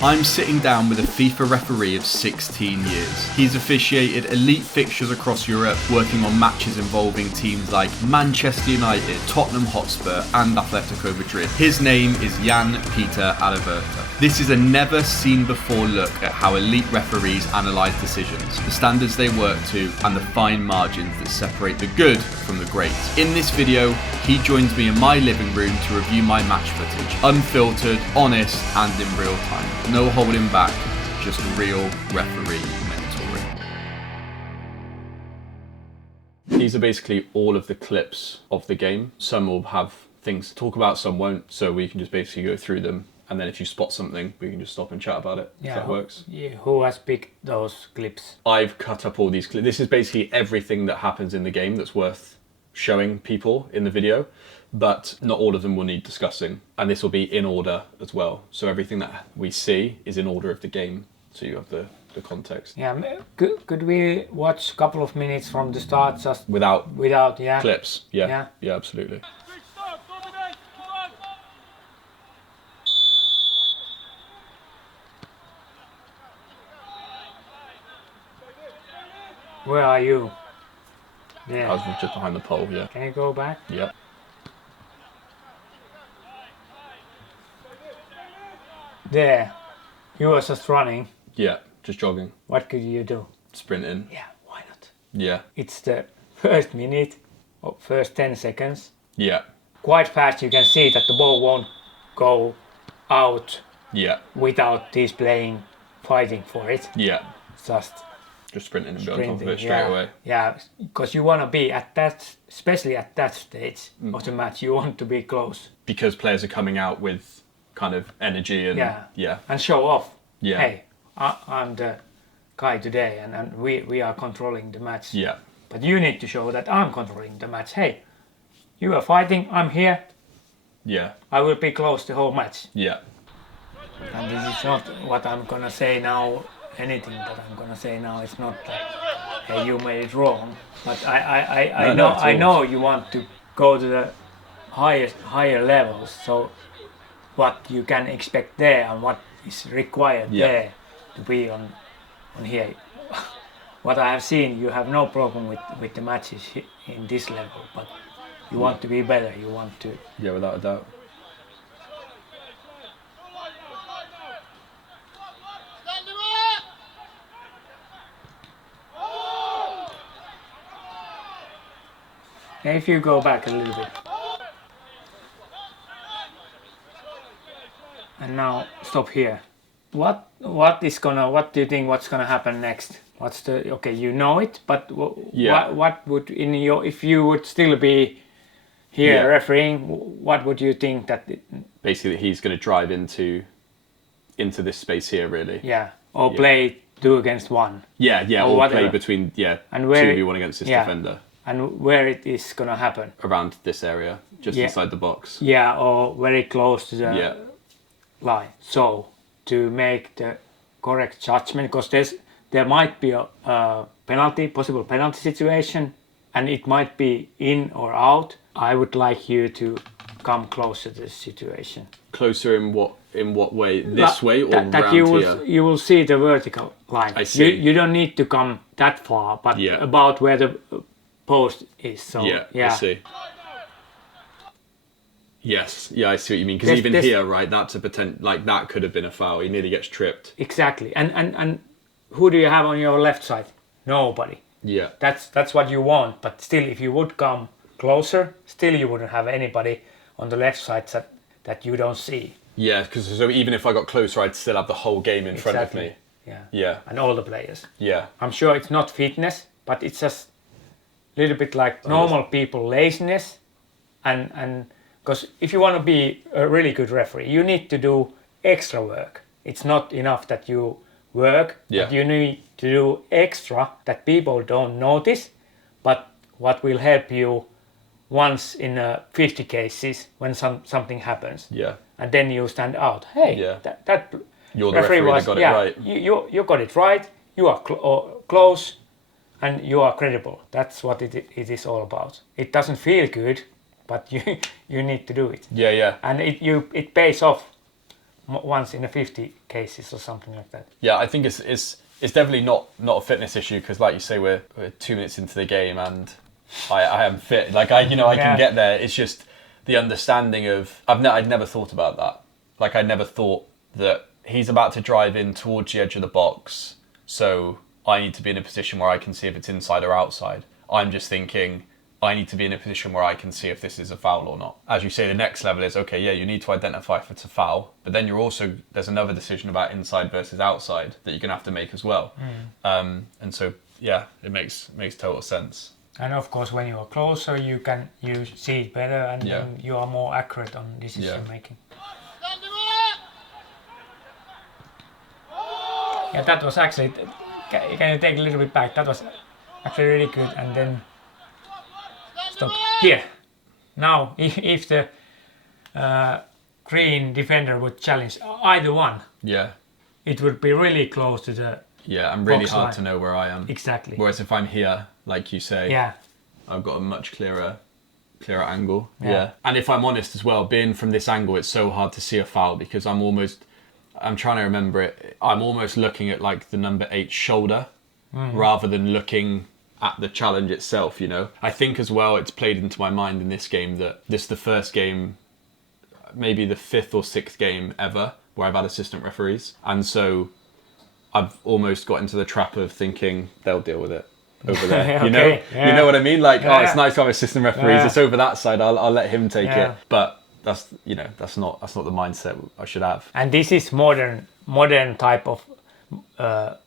I'm sitting down with a FIFA referee of 16 years. He's officiated elite fixtures across Europe, working on matches involving teams like Manchester United, Tottenham Hotspur and Atletico Madrid. His name is Jan Peter Aliverta. This is a never seen before look at how elite referees analyse decisions, the standards they work to and the fine margins that separate the good from the great. In this video, he joins me in my living room to review my match footage, unfiltered, honest and in real time. No holding back, just real referee mentoring. These are basically all of the clips of the game. Some will have things to talk about, some won't, so we can just basically go through them, and then if you spot something, we can just stop and chat about it, if that works. Yeah, who has picked those clips? I've cut up all these clips. This is basically everything that happens in the game that's worth showing people in the video, but not all of them will need discussing, and this will be in order as well, so everything that we see is in order of the game, so you have the context. Yeah, could we watch a couple of minutes from the start, just without yeah, clips? Yeah, absolutely. Where are you? Yeah, I was just behind the pole. Yeah. Can you go back? Yeah. There, you were just running. Yeah, just jogging. What could you do? Sprinting. Yeah, why not? Yeah. It's the first minute or first 10 seconds. Yeah. Quite fast you can see that the ball won't go out. Yeah. Without these playing, fighting for it. Yeah. Just sprinting and going on top of it straight away. Yeah, because you want to be at that, especially at that stage of the match, you want to be close. Because players are coming out with kind of energy and and show off. Yeah. Hey, I'm the guy today, and we are controlling the match. Yeah. But you need to show that I'm controlling the match. Hey, you are fighting, I'm here. Yeah. I will be close the whole match. Yeah. And this is not what I'm gonna say now. Anything that I'm gonna say now, it's not like, hey, you made it wrong. But I know you want to go to the higher levels. So what you can expect there and what is required there to be on here. What I have seen, you have no problem with the matches in this level, but you want to be better. You want to. Yeah, without a doubt. If you go back a little bit. And now stop here. What do you think what's gonna happen next? What's the okay? You know it, but what would if you would still be here refereeing? What would you think that? Basically, he's going to drive into this space here, really. Yeah, or play 2 against 1. Yeah, or play between and 2v1 against this defender. And where it is gonna happen? Around this area, just inside the box. Yeah, or very close to the line. So to make the correct judgment, because there might be a possible penalty situation, and it might be in or out. I would like you to come closer to this situation. Closer in what way? This way or that around here? You will see the vertical line. I see. You don't need to come that far, but about where the post is. So I see. Yes, I see what you mean. Because even here, right, that's a like that could have been a foul. He nearly gets tripped. Exactly. And who do you have on your left side? Nobody. Yeah. That's what you want. But still, if you would come closer, still you wouldn't have anybody on the left side that you don't see. Yeah, because so even if I got closer, I'd still have the whole game in front of me. Yeah. And all the players. Yeah. I'm sure it's not fitness, but it's just a little bit like normal people laziness, and because if you want to be a really good referee, you need to do extra work. It's not enough that you work, but you need to do extra that people don't notice, but what will help you once in 50 cases when something happens. Yeah. And then you stand out. Hey, that you're the referee that got it right. You got it right. You are close. And you are credible. That's what it is all about. It doesn't feel good, but you need to do it. Yeah. And it pays off once in a 50 cases or something like that. Yeah, I think it's definitely not a fitness issue because, like you say, we're 2 minutes into the game and I am fit. Like I can get there. It's just the understanding of I'd never thought about that. Like I never thought that he's about to drive in towards the edge of the box, so I need to be in a position where I can see if it's inside or outside. I'm just thinking I need to be in a position where I can see if this is a foul or not. As you say, the next level is, okay, yeah, you need to identify if it's a foul, but then there's another decision about inside versus outside that you're going to have to make as well. And so, yeah, it makes total sense. And of course, when you are closer, you see it better and then you are more accurate on decision making. Yeah, that was actually, can you take a little bit back? That was actually really good. And then stop here. Now, if the green defender would challenge either one, it would be really close to the and really box hard line. to know where I am. Exactly. Whereas if I'm here, like you say, I've got a much clearer angle. Yeah. And if I'm honest as well, being from this angle, it's so hard to see a foul because I'm trying to remember it. I'm almost looking at like the number 8 shoulder rather than looking at the challenge itself, you know. I think as well it's played into my mind in this game that this is the first game, maybe the 5th or 6th game ever where I've had assistant referees. And so I've almost got into the trap of thinking they'll deal with it over there. You know? You know what I mean? Like, it's nice to have assistant referees. It's over that side. I'll let him take it. But that's not the mindset I should have. And this is modern type of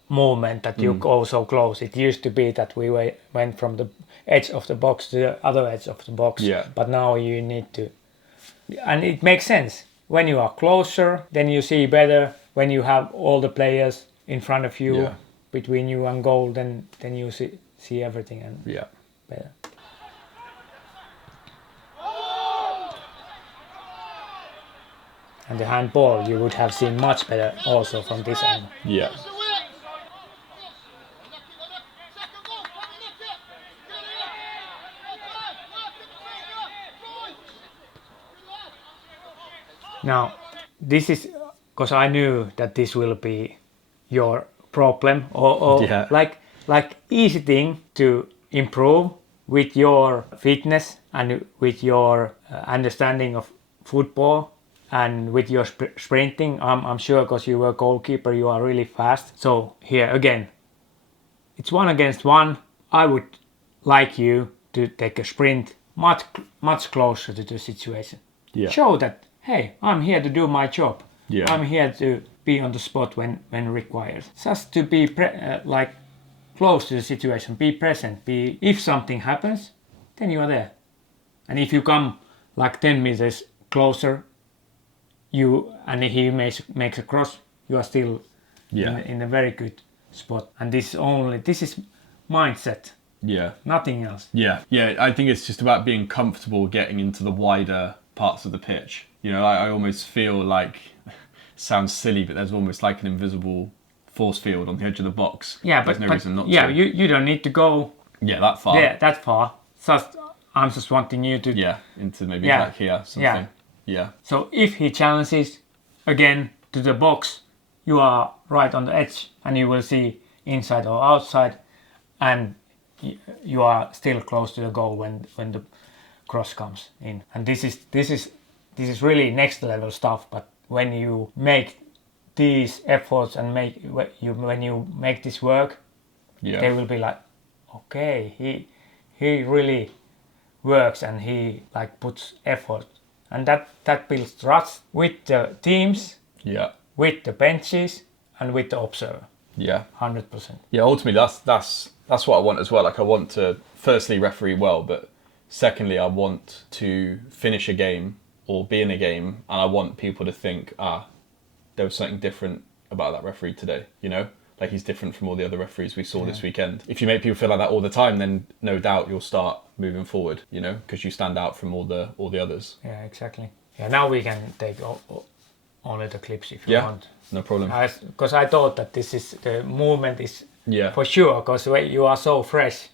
movement that you go so close. It used to be that we went from the edge of the box to the other edge of the box. But now you need to, and it makes sense. When you are closer, then you see better. When you have all the players in front of you, between you and goal, then you see everything and better. And the handball you would have seen much better also from this angle. Yeah. Now, this is because I knew that this will be your problem or like easy thing to improve with your fitness and with your understanding of football and with your sprinting. I'm sure because you were a goalkeeper, you are really fast. So here again, it's 1 against 1. I would like you to take a sprint much closer to the situation. Show that, hey, I'm here to do my job. I'm here to be on the spot when required. Just to be close to the situation, be present. If something happens, then you are there. And if you come like 10 meters closer, and he makes a cross, you are still in a very good spot. And this is mindset. Nothing else. I think it's just about being comfortable getting into the wider parts of the pitch. You know, I almost feel like, sounds silly, but there's almost like an invisible force field on the edge of the box. There's no reason not to. You don't need to go that far. That far. I'm just wanting you to into maybe back here something. So if he challenges again to the box, you are right on the edge and you will see inside or outside, and you are still close to the goal when the cross comes in. And this is really next level stuff. But when you make these efforts and when you make this work, they will be like, okay, he really works and he like puts effort, and that builds trust with the teams, with the benches, and with the observer. 100%. Ultimately that's what I want as well. Like I want to firstly referee well, but secondly I want to finish a game or be in a game, and I want people to think, there was something different about that referee today, you know? Like he's different from all the other referees we saw this weekend. If you make people feel like that all the time, then no doubt you'll start moving forward, you know, because you stand out from all the others. Yeah, exactly. Now we can take only the clips if you want. No problem. Because I thought that the movement is for sure, because you are so fresh.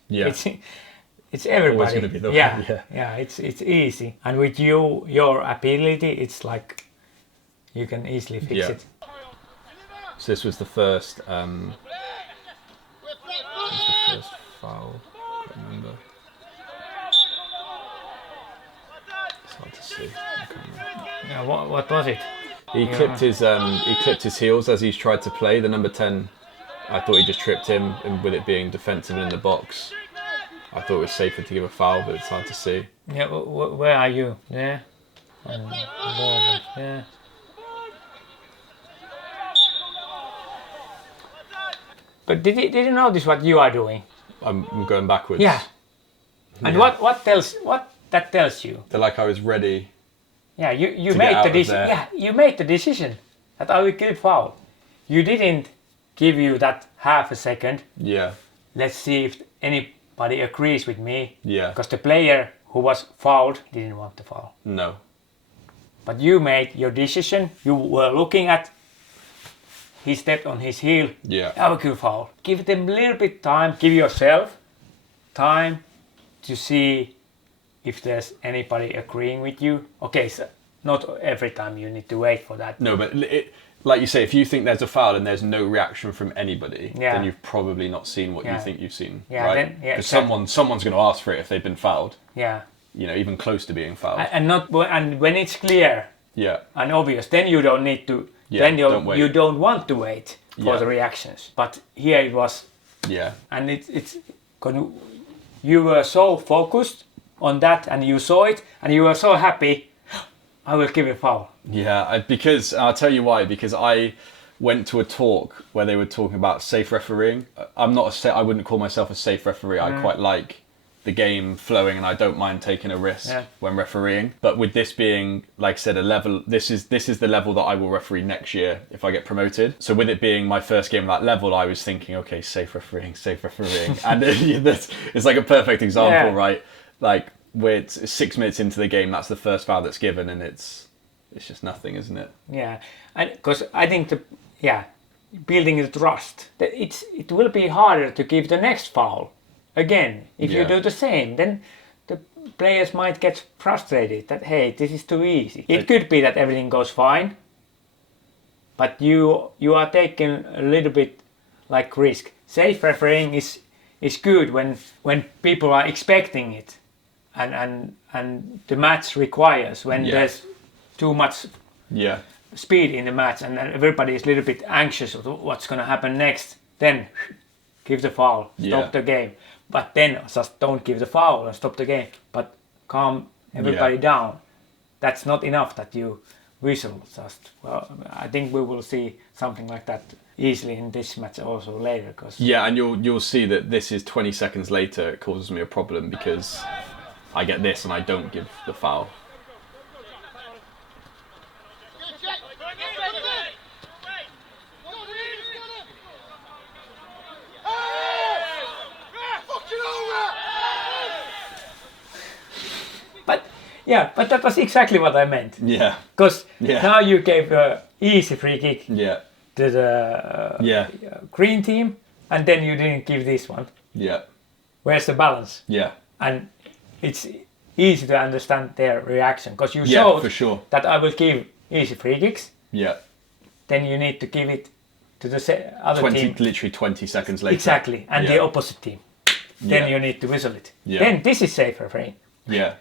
It's everybody. Always going to be the way. It's easy. And with your ability, it's like you can easily fix it. So this was the first. Foul. I can't remember. It's hard to see. Yeah, what was it? He clipped his heels as he's tried to play. The number 10, I thought he just tripped him, and with it being defensive in the box, I thought it was safer to give a foul, but it's hard to see. Yeah, where are you? There. Yeah. But did you notice what you are doing? I'm going backwards. Yeah. And what that tells you? That like I was ready. Yeah, you made the decision. Yeah, you made the decision that I will give foul. You didn't give you that half a second. Yeah. Let's see if anybody agrees with me. Yeah. Because the player who was fouled didn't want the foul. No. But you made your decision. You were looking at. He stepped on his heel. Yeah. I will give foul. Give them a little bit time. Give yourself time to see if there's anybody agreeing with you. Okay, so not every time you need to wait for that. No, but like you say, if you think there's a foul and there's no reaction from anybody, then you've probably not seen what you think you've seen, right? Because someone's going to ask for it if they've been fouled. Yeah. You know, even close to being fouled. And when it's clear. Yeah. And obvious, then you don't need to. Yeah, then you don't want to wait for the reactions. But here it was. Yeah. And it's you were so focused on that, and you saw it, and you were so happy. I will give a foul. Yeah, because I'll tell you why. Because I went to a talk where they were talking about safe refereeing. I wouldn't call myself a safe referee. I quite like the game flowing, and I don't mind taking a risk when refereeing. But with this being, like I said, a level, this is the level that I will referee next year if I get promoted. So with it being my first game at that level, I was thinking, okay, safe refereeing, and it's like a perfect example, right? Like we're 6 minutes into the game, that's the first foul that's given, and it's just nothing, isn't it? Yeah, and because I think building the trust, that it will be harder to give the next foul. Again, if you do the same, then the players might get frustrated that, hey, this is too easy. It could be that everything goes fine, but you are taking a little bit like risk. Safe refereeing is good when people are expecting it, and the match requires when there's too much speed in the match, and then everybody is a little bit anxious of what's going to happen next. Then give the foul, stop the game. But then just don't give the foul and stop the game. But calm everybody down. That's not enough that you whistle. I think we will see something like that easily in this match also later. And you'll see that this is 20 seconds later. It causes me a problem because I get this and I don't give the foul. But that was exactly what I meant. Yeah. Because now you gave an easy free kick to the green team, and then you didn't give this one. Yeah. Where's the balance? Yeah. And it's easy to understand their reaction, because you showed for sure. that I will give easy free kicks. Yeah. Then you need to give it to the other team. Literally 20 seconds later. Exactly. And the opposite team. Then you need to whistle it. Yeah. Then this is safer frame. Yeah.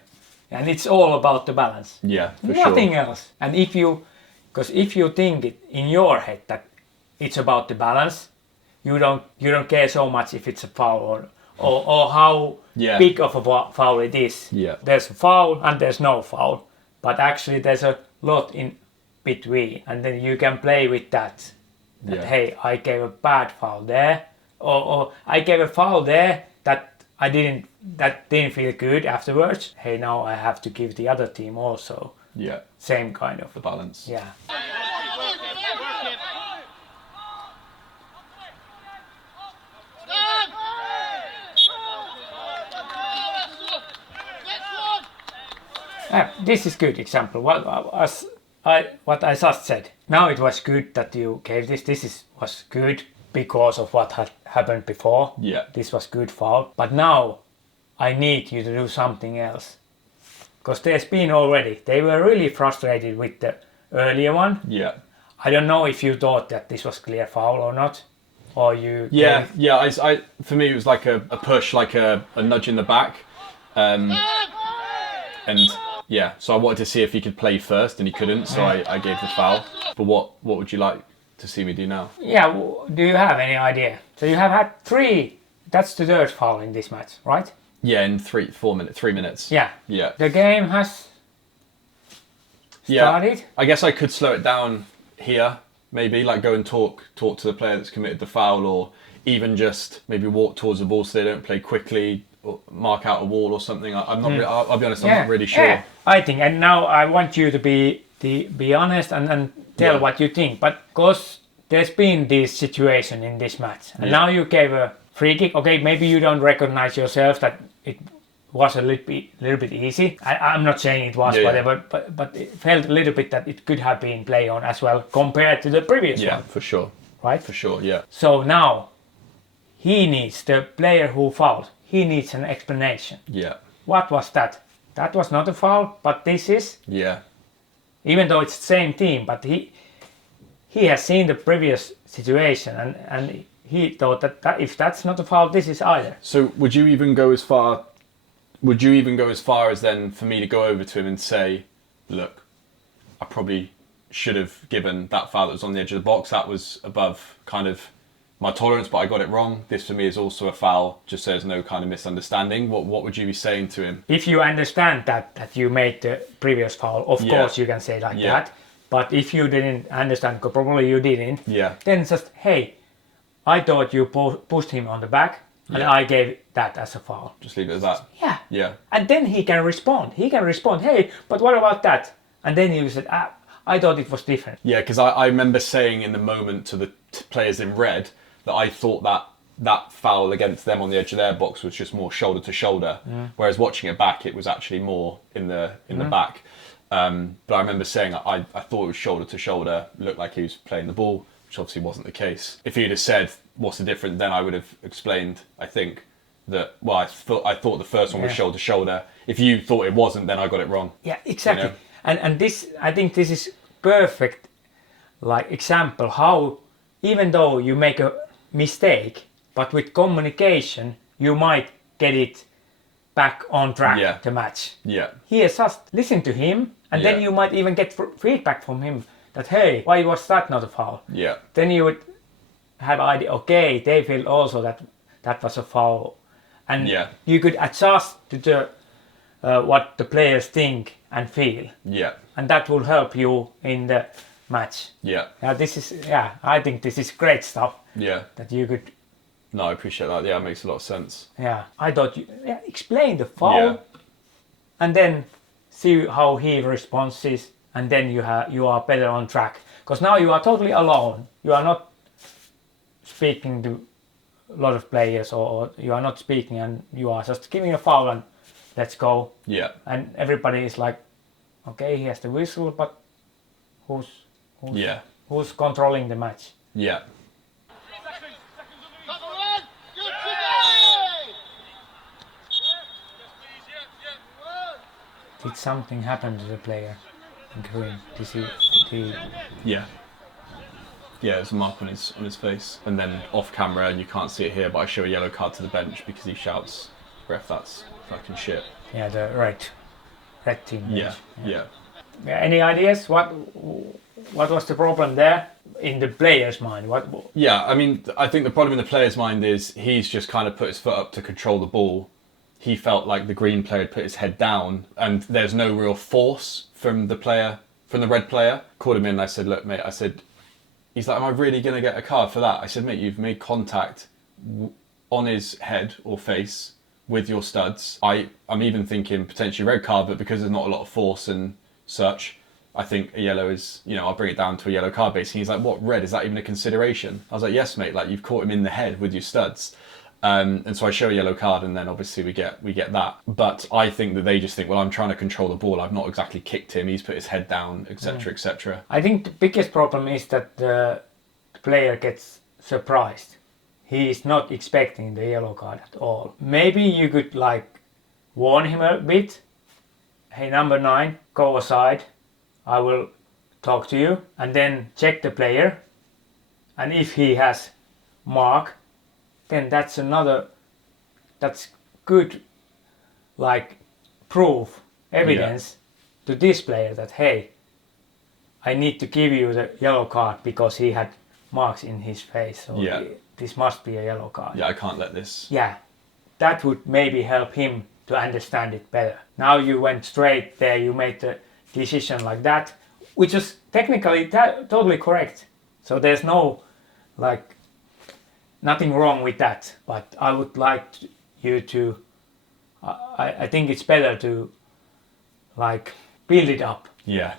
And it's all about the balance. Yeah, for Nothing else. And if you think it in your head that it's about the balance, you don't care so much if it's a foul or how big of a foul it is. Yeah. There's a foul and there's no foul, but actually there's a lot in between, and then you can play with that. Hey, I gave a bad foul there, or I gave a foul there that didn't feel good afterwards. Hey, now I have to give the other team also. Yeah. Same kind of the balance. Yeah. This is good example. What I just said. Now it was good that you gave this. This was good because of what had happened before. Yeah. This was good foul. But now I need you to do something else. Because there's been already. They were really frustrated with the earlier one. Yeah. I don't know if you thought that this was clear foul or not, or you. Yeah, yeah. I for me it was like a push, like a nudge in the back, and yeah. So I wanted to see if he could play first, and he couldn't. So I gave the foul. But what would you like to see me do now? Yeah. Do you have any idea? So you have had 3. That's the third foul in this match, right? Yeah, in 3 minutes. Yeah. Yeah. The game has started. Yeah. I guess I could slow it down here, maybe like go and talk to the player that's committed the foul, or even just maybe walk towards the ball so they don't play quickly, or mark out a wall or something. I'm not. I'll be honest. I'm not really sure. Yeah, I think, and now I want you to be honest and tell what you think. But because there's been this situation in this match, and now you gave a free kick. Okay, maybe you don't recognize yourself that it was a little bit easy. I'm not saying it was whatever, but it felt a little bit that it could have been play on as well compared to the previous one. Yeah, for sure. Right? For sure, yeah. So now he needs, the player who fouled, he needs an explanation. Yeah. What was that? That was not a foul, but this is. Yeah. Even though it's the same team, but he has seen the previous situation and he thought that if that's not a foul, this is either. So would you even go as far as then for me to go over to him and say, look, I probably should have given that foul that was on the edge of the box. That was above kind of my tolerance, but I got it wrong. This for me is also a foul, just so there's no kind of misunderstanding. What would you be saying to him? If you understand that you made the previous foul, of course you can say like that. But if you didn't understand, because probably you didn't, then just, hey, I thought you pushed him on the back, and I gave that as a foul. Just leave it as that. Yeah. Yeah. And then he can respond. Hey, but what about that? And then he said, I thought it was different. Yeah, because I remember saying in the moment to the players in red that I thought that foul against them on the edge of their box was just more shoulder to shoulder, whereas watching it back, it was actually more in the back. But I remember saying I thought it was shoulder to shoulder, looked like he was playing the ball, which obviously wasn't the case. If he'd have said what's the difference, then I would have explained, I think, that I thought the first one was shoulder to shoulder. If you thought it wasn't, then I got it wrong. Yeah, exactly. You know? And this, I think this is perfect like example how even though you make a mistake, but with communication you might get it back on track the match. Yeah. Here, just listen to him, and then you might even get feedback from him that, hey, why was that not a foul? Yeah. Then you would have idea, okay, they feel also that was a foul, and you could adjust to the what the players think and feel. Yeah. And that will help you in the match. Yeah. I think this is great stuff. Yeah. That you could. No, I appreciate that. Yeah, it makes a lot of sense. Yeah, I thought you explain the foul, and then see how he responds, and then you are better on track. Because now you are totally alone. You are not speaking to a lot of players, or you are not speaking, and you are just giving a foul and let's go. Yeah. And everybody is like, okay, he has the whistle, but who's controlling the match? Yeah. Did something happen to the player in green? Did he? Yeah. Yeah, there's a mark on his face, and then off camera, and you can't see it here, but I show a yellow card to the bench because he shouts, "Ref, that's fucking shit." Yeah, the red team. Yeah. Any ideas? What was the problem there in the player's mind? Yeah, I mean, I think the problem in the player's mind is he's just kind of put his foot up to control the ball. He felt like the green player had put his head down, and there's no real force from the red player. Called him in, and I said, "Look, mate," I said, he's like, "Am I really going to get a card for that?" I said, "Mate, you've made contact on his head or face with your studs. I'm even thinking potentially red card, but because there's not a lot of force and such, I think a yellow is, I'll bring it down to a yellow card basically." He's like, "What, red? Is that even a consideration?" I was like, "Yes, mate, like you've caught him in the head with your studs." And so I show a yellow card, and then obviously we get that. But I think that they just think, well, I'm trying to control the ball. I've not exactly kicked him. He's put his head down, etc., etc. I think the biggest problem is that the player gets surprised. He is not expecting the yellow card at all. Maybe you could warn him a bit. Hey, number 9, go aside. I will talk to you and then check the player, and if he has mark, then that's good, like proof, evidence to this player that, hey, I need to give you the yellow card because he had marks in his face, so this must be a yellow card. Yeah, I can't let this. Yeah, that would maybe help him to understand it better. Now you went straight there, you made the decision like that, which is technically totally correct. So there's no, like, nothing wrong with that. But I would like you to, I think it's better to, like, build it up. Yeah.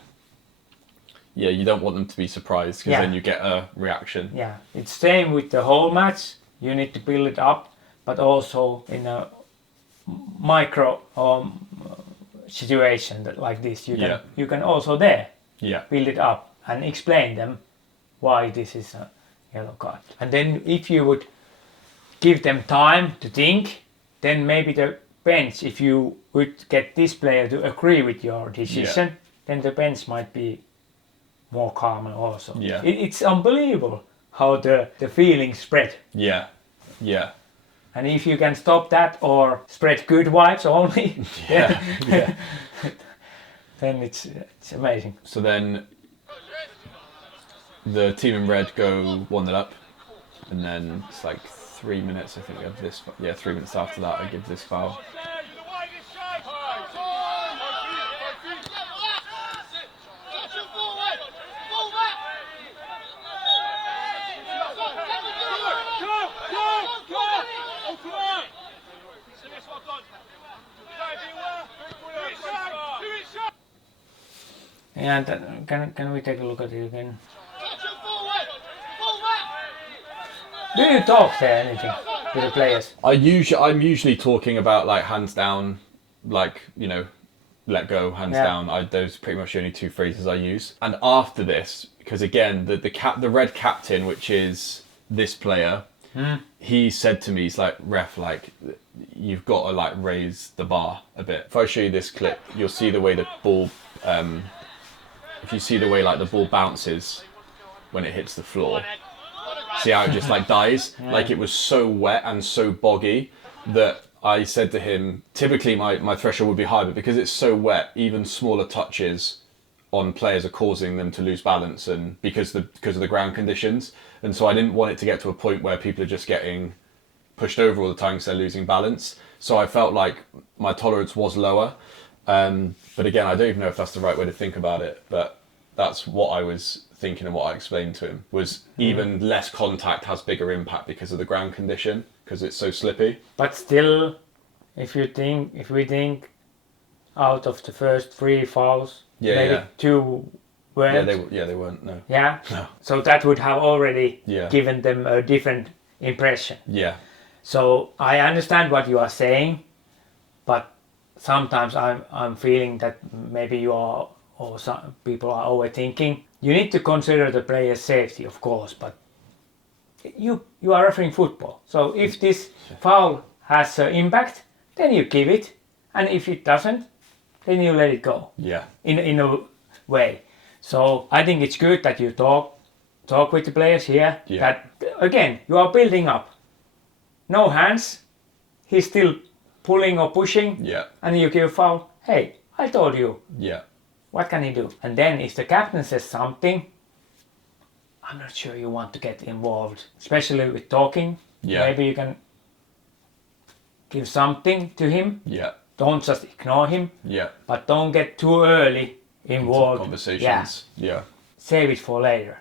Yeah, you don't want them to be surprised because then you get a reaction. Yeah, it's same with the whole match. You need to build it up, but also in a micro situation that like this, you can also there build it up and explain them why this is a yellow card. And then if you would give them time to think, then maybe the bench, if you would get this player to agree with your decision, then the bench might be more calm also. Yeah. It's unbelievable how the feelings spread. Yeah. Yeah. And if you can stop that or spread good vibes only, then it's amazing. So then the team in red go 1-0 up, and then it's like 3 minutes, I think, of this. 3 minutes after that, I give this foul. And can we take a look at it again? Do you talk there anything to the players? I'm usually talking about like hands down, like, you know, let go, hands down. Those are pretty much the only two phrases I use. And after this, because again, the red captain, which is this player, he said to me, he's like, ref, like, you've got to like raise the bar a bit. If I show you this clip, you'll see the way the ball, if you see the way like the ball bounces when it hits the floor, see how it just like dies? Like it was so wet and so boggy that I said to him, typically my threshold would be high, but because it's so wet, even smaller touches on players are causing them to lose balance, and because of the ground conditions. And so I didn't want it to get to a point where people are just getting pushed over all the time because they're losing balance. So I felt like my tolerance was lower. But again, I don't even know if that's the right way to think about it, but that's what I was thinking and what I explained to him was even less contact has bigger impact because of the ground condition, because it's so slippy. But still, if we think out of the first 3 fouls, maybe 2 weren't. They weren't. No. Yeah. No. So that would have already given them a different impression. Yeah. So I understand what you are saying, but sometimes I'm feeling that maybe you are, or some people are overthinking. You need to consider the player's safety, of course, but you are refereeing football. So if this foul has an impact, then you give it, and if it doesn't, then you let it go. Yeah. In a way. So I think it's good that you talk with the players here. Yeah. That again, you are building up. No hands. He's still pulling or pushing. Yeah. And you give a foul. Hey, I told you. Yeah. What can he do? And then if the captain says something, I'm not sure you want to get involved, especially with talking. Yeah. Maybe you can give something to him. Yeah. Don't just ignore him. Yeah. But don't get too early involved. Conversations. Yeah. Save it for later.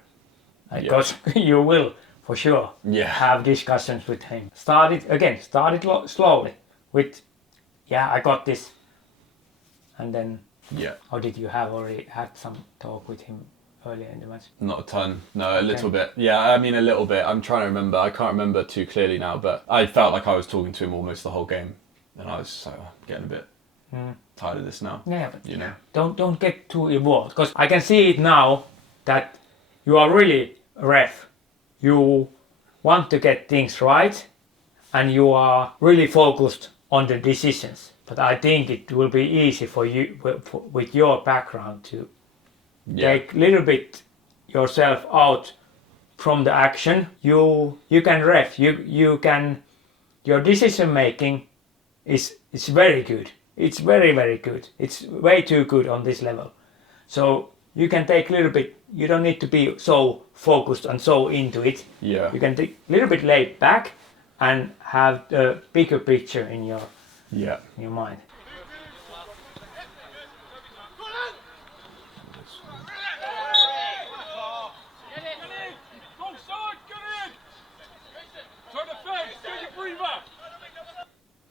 Because you will, for sure, have discussions with him. Start it slowly with, I got this. And then, how did you have already had some talk with him earlier in the match? Not a ton. No, a little bit. Yeah, I mean a little bit. I'm trying to remember. I can't remember too clearly now, but I felt like I was talking to him almost the whole game. And I was just like, getting a bit tired of this now. Yeah, but you know, don't get too involved, because I can see it now that you are really a ref. You want to get things right, and you are really focused on the decisions. But I think it will be easy for you with your background to take a little bit yourself out from the action. You can ref. You can. Your decision making is very good. It's very, very good. It's way too good on this level. So you can take a little bit. You don't need to be so focused and so into it. Yeah. You can take a little bit laid back and have the bigger picture in your mind.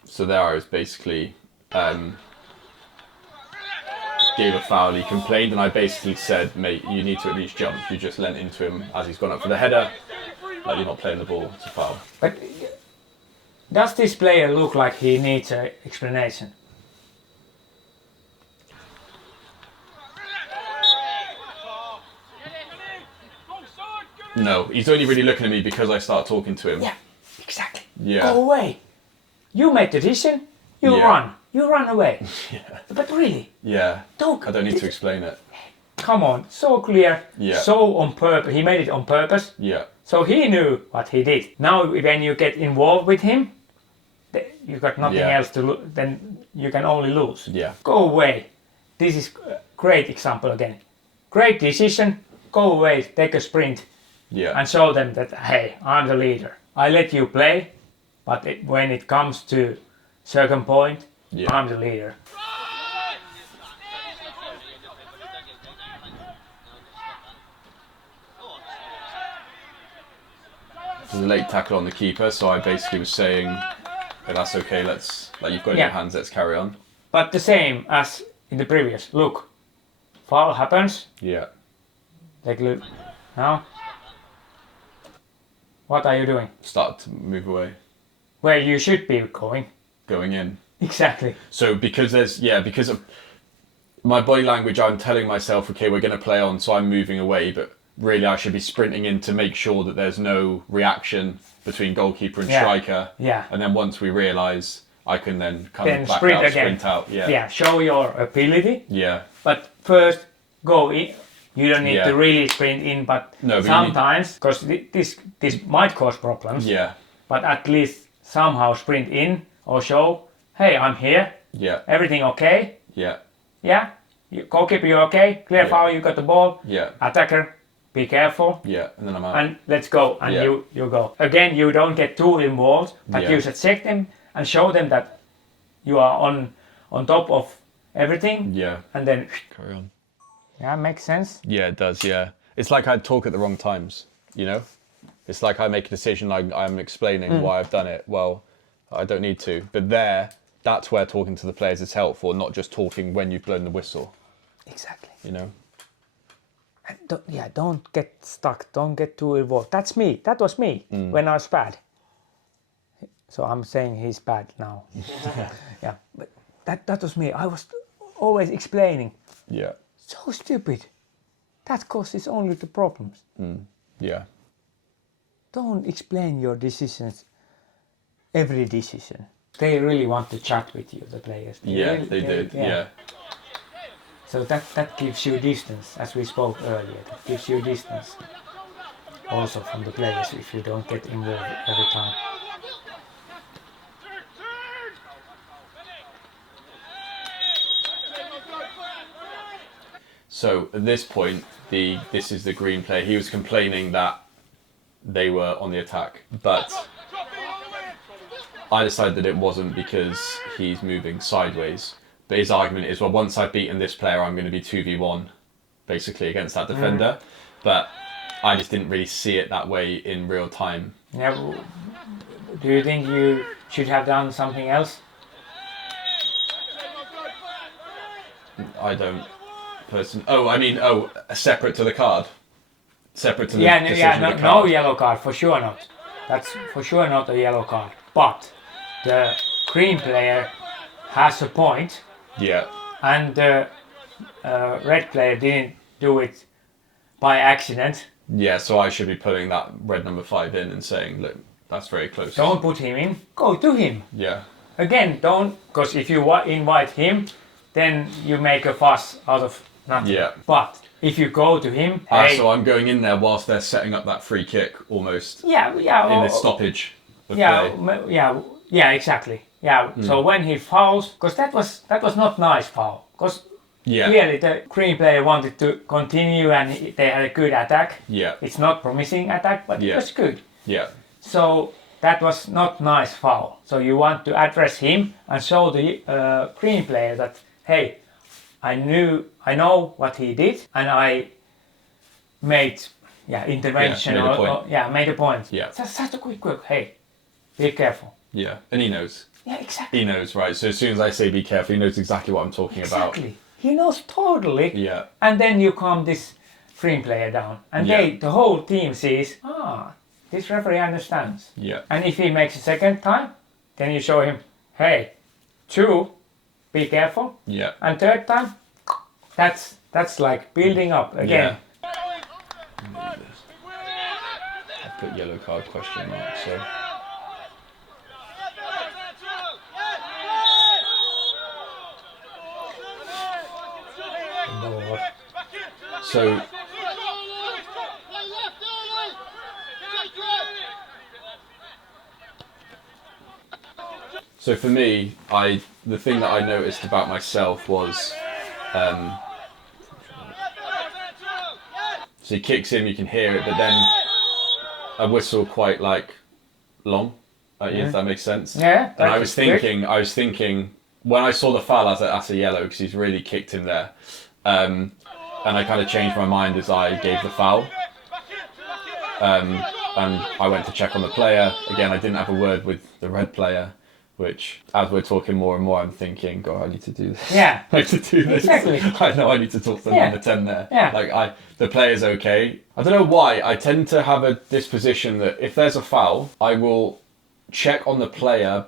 So there I was basically gave a foul, he complained, and I basically said, mate, you need to at least jump. You just leant into him as he's gone up for the header, like you're not playing the ball, it's a foul. But does this player look like he needs an explanation? No, he's only really looking at me because I start talking to him. Yeah, exactly. Yeah. Go away. You make the decision, you run. You run away. Yeah. But really, Yeah. don't. I don't need to explain it. Come on, so clear, Yeah. so on purpose. He made it on purpose. Yeah. So he knew what he did. Now when you get involved with him, you got nothing else to lose, then you can only lose. Yeah. Go away. This is a great example again. Great decision, go away, take a sprint. Yeah. And show them that, hey, I'm the leader. I let you play, but when it comes to certain point, I'm the leader. There's a late tackle on the keeper, so I basically was saying, hey, that's okay, you've got it in your hands, let's carry on. But the same as in the previous. Look, foul happens. Yeah. Take a look. Now, what are you doing? Start to move away. Where you should be going. Going in. Exactly. So because because of my body language, I'm telling myself, okay, we're going to play on, so I'm moving away, but really I should be sprinting in to make sure that there's no reaction between goalkeeper and striker. Yeah. And then once we realise, I can then come back sprint out, again. sprint out. Yeah. Yeah, show your ability. Yeah. But first, go in. You don't need Yeah. to really sprint in, but No, but sometimes, because this might cause problems. Yeah. But at least somehow sprint in or show, hey, I'm here. Yeah. Everything okay? Yeah. Yeah. Goalkeeper, you okay? Clear foul, you got the ball. Yeah. Attacker, be careful. Yeah. And then I'm out. And let's go. And you go. Again, you don't get too involved, but you should check them and show them that you are on top of everything. Yeah. And then Carry on. yeah, makes sense. Yeah, it does, yeah. It's like I talk at the wrong times, you know? It's like I make a decision, I'm explaining why I've done it. Well, I don't need to. But that's where talking to the players is helpful, not just talking when you've blown the whistle. Exactly. You know? And don't get stuck. Don't get too involved. That's me. That was me when I was bad. So I'm saying he's bad now. Yeah, but that was me. I was always explaining. Yeah. So stupid. That causes only the problems. Yeah. Don't explain your decisions, every decision. They really want to chat with you, the players. They did. Yeah. So that gives you distance, as we spoke earlier. That gives you distance also from the players if you don't get involved every time. So at this point, this is the green player. He was complaining that they were on the attack, but I decided that it wasn't because he's moving sideways. But his argument is, well, once I've beaten this player, I'm going to be 2v1, basically, against that defender. But I just didn't really see it that way in real time. Yeah, do you think you should have done something else? I don't personally. Separate to the card. Separate to the no yellow card, for sure not. That's for sure not a yellow card. But the green player has a point. Yeah. And the red player didn't do it by accident. Yeah, so I should be putting that red number 5 in and saying, look, that's very close. Don't put him in. Go to him. Yeah. Again, don't, because if you invite him, then you make a fuss out of nothing. Yeah. But if you go to him, hey, so I'm going in there whilst they're setting up that free kick almost. yeah, In this stoppage of yeah, play. yeah, exactly. Yeah. So when he fouls, because that was not nice foul, because clearly the green player wanted to continue and they had a good attack. Yeah. It's not promising attack, but it was good. Yeah. So that was not nice foul. So you want to address him and show the green player that, hey, I know what he did, and I made intervention made a point. Yeah. Such a quick work. Hey, be careful. Yeah, and he knows. Yeah, exactly. He knows, right? So as soon as I say be careful, he knows exactly what I'm talking about. Exactly. He knows totally. Yeah. And then you calm this green player down, and the whole team sees, this referee understands. Yeah. And if he makes a second time, then you show him, hey, 2, be careful. Yeah. And third time, that's like building up again. Yeah. I put yellow card question mark, so. So. So for me, the thing that I noticed about myself was, so he kicks in, you can hear it, but then a whistle quite like long, if that makes sense. Yeah. And I was thinking when I saw the foul, that's a yellow because he's really kicked him there, and I kind of changed my mind as I gave the foul. And I went to check on the player again. I didn't have a word with the red player. Which, as we're talking more and more, I'm thinking, God, I need to do this. Yeah. I need to do this. Exactly. I know I need to talk to the number 10 there. Yeah. Like, the player's okay. I don't know why. I tend to have a disposition that if there's a foul, I will check on the player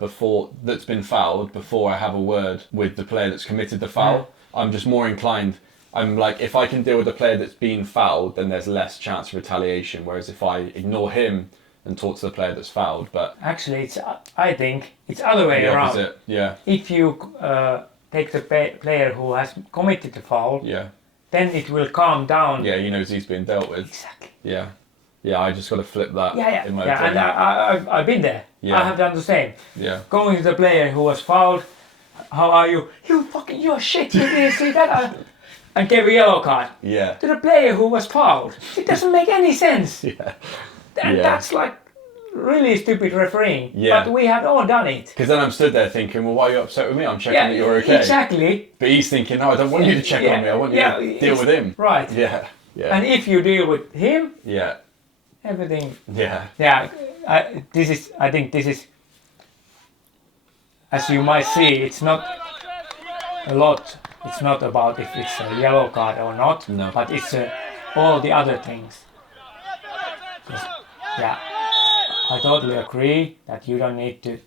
that's been fouled before I have a word with the player that's committed the foul. Yeah. I'm just more inclined. I'm like, if I can deal with the player that's been fouled, then there's less chance of retaliation. Whereas if I ignore him and talk to the player that's fouled, but actually, I think it's other way around. Opposite. Yeah. If you take the player who has committed the foul, then it will calm down. Yeah, he knows he's being dealt with. Exactly. Yeah. Yeah, I just got to flip that in my brain. And I've been there. Yeah. I have done the same. Yeah. Going to the player who was fouled, how are you? You're shit, you didn't see that? And gave a yellow card. Yeah. To the player who was fouled. It doesn't make any sense. Yeah. And that's like really stupid refereeing. Yeah. But we have all done it. Because then I'm stood there thinking, well, why are you upset with me? I'm checking that you're okay. Exactly. But he's thinking, no, I don't want you to check on me. I want you to deal with him. Right. Yeah. Yeah. And if you deal with him, everything. Yeah. Yeah. I think this is, as you might see, it's not a lot. It's not about if it's a yellow card or not. No. But it's all the other things. Yeah, I totally agree that you don't need to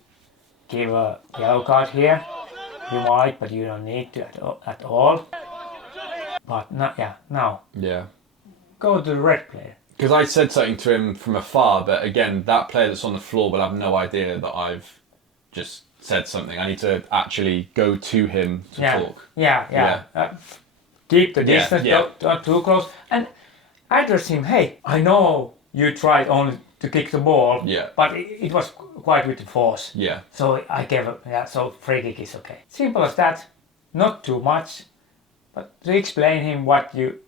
give a yellow card here. You might, but you don't need to at all. But now. Yeah. Go to the red player. Because I said something to him from afar, but again, that player that's on the floor will have no idea that I've just said something. I need to actually go to him to talk. Yeah. Keep the distance, not too close, and address him. Hey, I know you tried only to kick the ball, but it was quite with force. Yeah. So I gave so free kick is okay. Simple as that. Not too much, but to explain him what you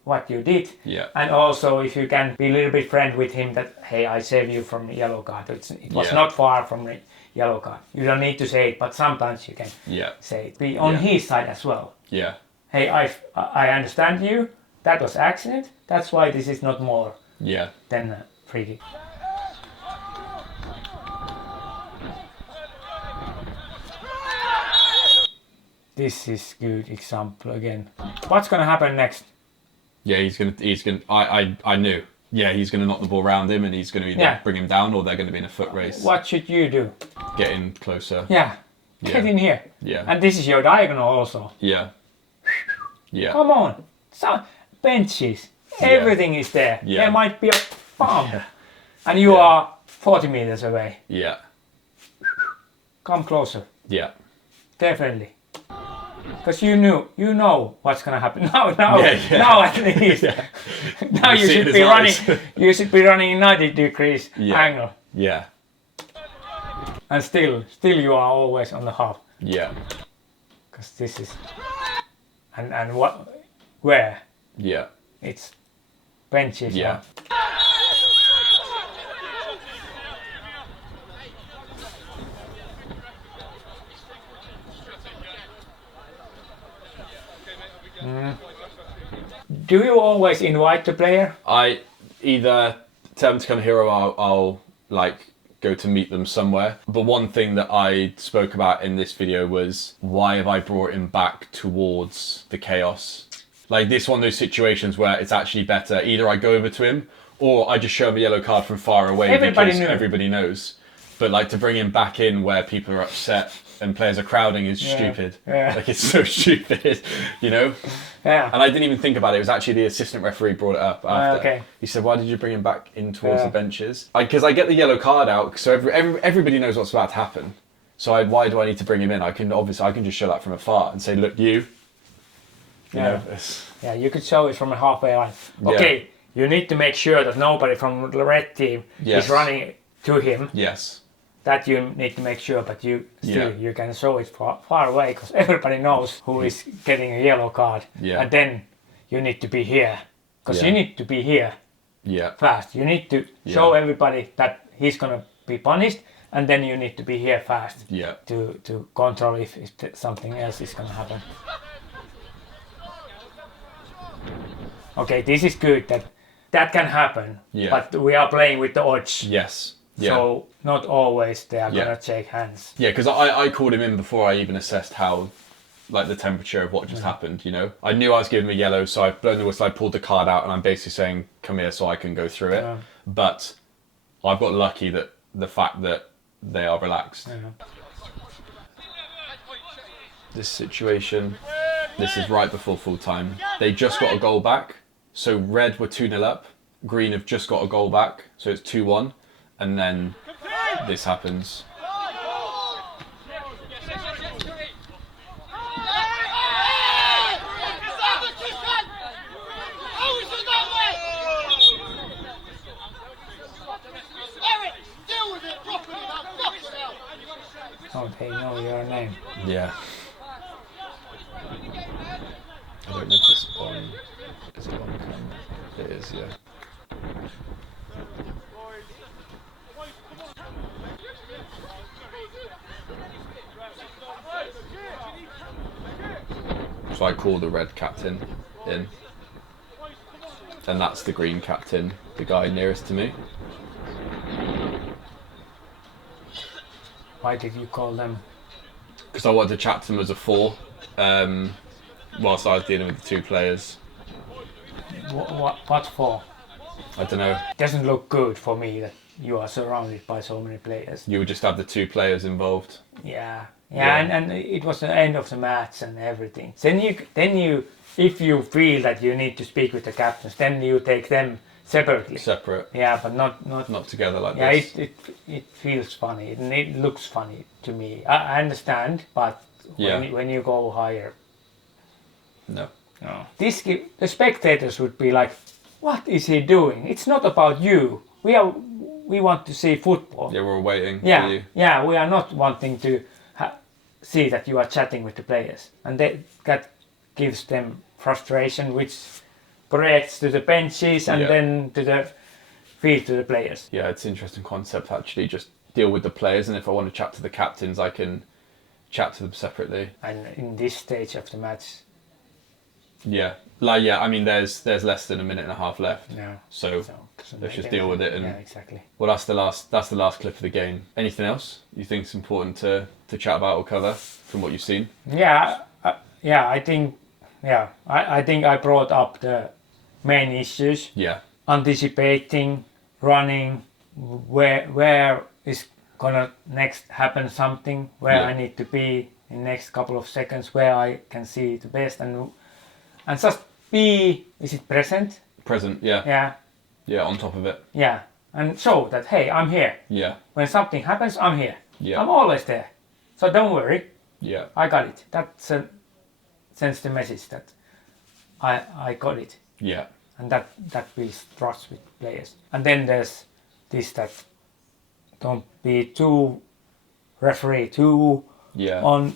did. Yeah. And also if you can be a little bit friend with him that hey, I saved you from the yellow card. It was not far from the yellow card. You don't need to say it, but sometimes you can say it. Be on his side as well. Yeah. Hey, I understand you. That was accident. That's why this is not more than free kick. This is good example again. What's gonna happen next? Yeah, he's gonna. I knew. Yeah, he's gonna knock the ball around him, and he's gonna either bring him down, or they're gonna be in a foot race. What should you do? Get in closer. Yeah. Get in here. Yeah. And this is your diagonal also. Yeah. Yeah. Come on. Benches. Everything is there. Yeah. There might be a bomb. Yeah. And you are 40 meters away. Yeah. Come closer. Yeah. Definitely. Because you know what's gonna happen. Now at least. Now you should be running. You should be running 90 degrees angle. Yeah. And still you are always on the half. Yeah. Because this is, and what, where? Yeah. It's benches. Yeah. Do you always invite the player? I either tell them to come here or I'll like go to meet them somewhere. But one thing that I spoke about in this video was why have I brought him back towards the chaos? Like this one of those situations where it's actually better either I go over to him or I just show him a yellow card from far away because everybody knows. But like to bring him back in where people are upset and players are crowding is stupid. Yeah. Like it's so stupid, you know? Yeah. And I didn't even think about it. It was actually the assistant referee brought it up after. Okay. He said, why did you bring him back in towards the benches? Because I get the yellow card out, so everybody knows what's about to happen. So why do I need to bring him in? I can just show that from afar and say, look, you know. Yeah, you could show it from a halfway line. Okay, you need to make sure that nobody from the red team is running to him. Yes. That you need to make sure, but you can show it far away because everybody knows who is getting a yellow card. Yeah. And then you need to be here because you need to be here fast. You need to show everybody that he's gonna be punished, and then you need to be here fast to control if something else is gonna happen. Okay, this is good that can happen, but we are playing with the odds. Yes. Yeah. So not always they are gonna shake hands. Yeah, because I called him in before I even assessed how, like the temperature of what just happened. You know, I knew I was giving him a yellow, so I've blown the whistle. I pulled the card out, and I'm basically saying, "Come here, so I can go through it." But I've got lucky that the fact that they are relaxed. This situation, this is right before full time. They just got a goal back, so red were 2-0 up. Green have just got a goal back, so it's 2-1. And then this happens. Oh, they know your name. Yeah. I don't know if it's on. Is it on camera? It is, yeah. So I call the red captain in. And that's the green captain, the guy nearest to me. Why did you call them? Because I wanted to chat to them as a four, whilst I was dealing with the two players. What for? I don't know. It doesn't look good for me that you are surrounded by so many players. You would just have the two players involved. Yeah. And it was the end of the match and everything. Then you, if you feel that you need to speak with the captains, then you take them separately. Separate. Yeah, but not together like this. Yeah, it feels funny. It looks funny to me. I understand, but when you go higher. No. The spectators would be like, what is he doing? It's not about you. We want to see football. Yeah, we're waiting for you. Yeah, we are not wanting to see that you are chatting with the players. And that gives them frustration, which projects to the benches and then to the field to the players. Yeah, it's an interesting concept actually. Just deal with the players, and if I want to chat to the captains, I can chat to them separately. And in this stage of the match. I mean, there's less than a minute and a half left. Yeah. So let's just deal with it. And exactly. Well, that's the last clip of the game. Anything else you think is important to chat about or cover from what you've seen? I think I brought up the main issues. Yeah. Anticipating, running, where is gonna next happen something, where I need to be in next couple of seconds, where I can see the best, and just be, is it present? Present, yeah. Yeah. Yeah, on top of it. Yeah, and show that, hey, I'm here. Yeah. When something happens, I'm here. Yeah. I'm always there. So don't worry. Yeah. I got it. That's a sends the message that I got it. Yeah. And that builds trust with players. And then there's this that don't be too referee too on.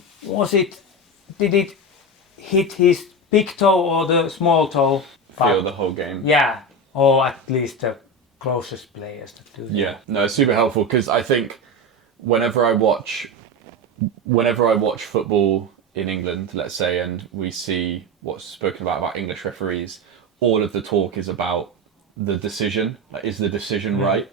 Did it hit his big toe or the small toe? Feel the whole game. Yeah, or at least the closest players that do that. Yeah, no, it's super helpful because I think whenever I watch football in England, let's say, and we see what's spoken about English referees, all of the talk is about the decision. Like, is the decision right?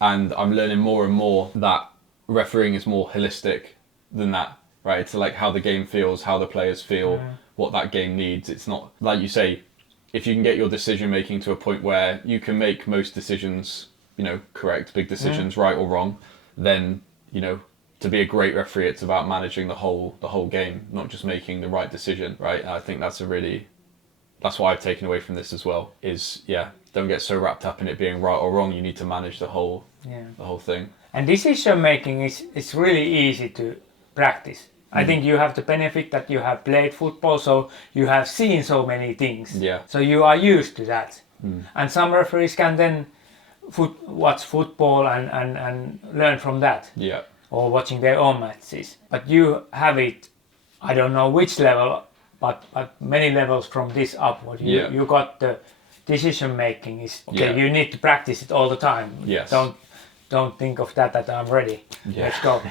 And I'm learning more and more that refereeing is more holistic than that, right? It's like how the game feels, how the players feel, what that game needs. It's not, like you say, if you can get your decision making to a point where you can make most decisions, correct, big decisions, right or wrong, then, to be a great referee, it's about managing the whole game, not just making the right decision, right? And I think that's what I've taken away from this as well, is, don't get so wrapped up in it being right or wrong. You need to manage the whole thing. And decision making is really easy to practice. I think you have the benefit that you have played football, so you have seen so many things. Yeah. So you are used to that. And some referees can then watch football and learn from that. Yeah. Or watching their own matches. But you have it, I don't know which level, but many levels from this upward. You got the decision making is okay. You need to practice it all the time. Yes. Don't think of that I'm ready. Let's go.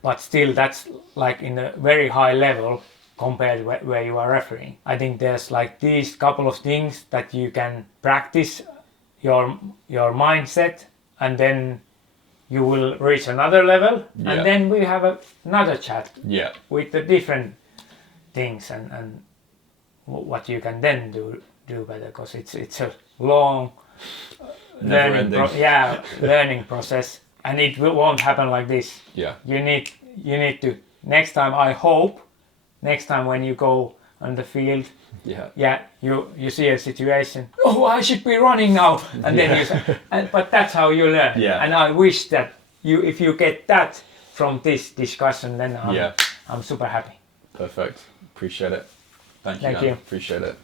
But still, that's like in a very high level compared where you are refereeing. I think there's like these couple of things that you can practice your mindset, and then you will reach another level, and then we have another chat with the different things and what you can then do better, because it's a long learning process, and it won't happen like this. You need to next time. I hope next time when you go on the field, you see a situation. Oh, I should be running now, and then you say, but that's how you learn. And I wish that if you get that from this discussion, then I'm super happy. Perfect. Appreciate it. Thank you. Thank you. Appreciate it.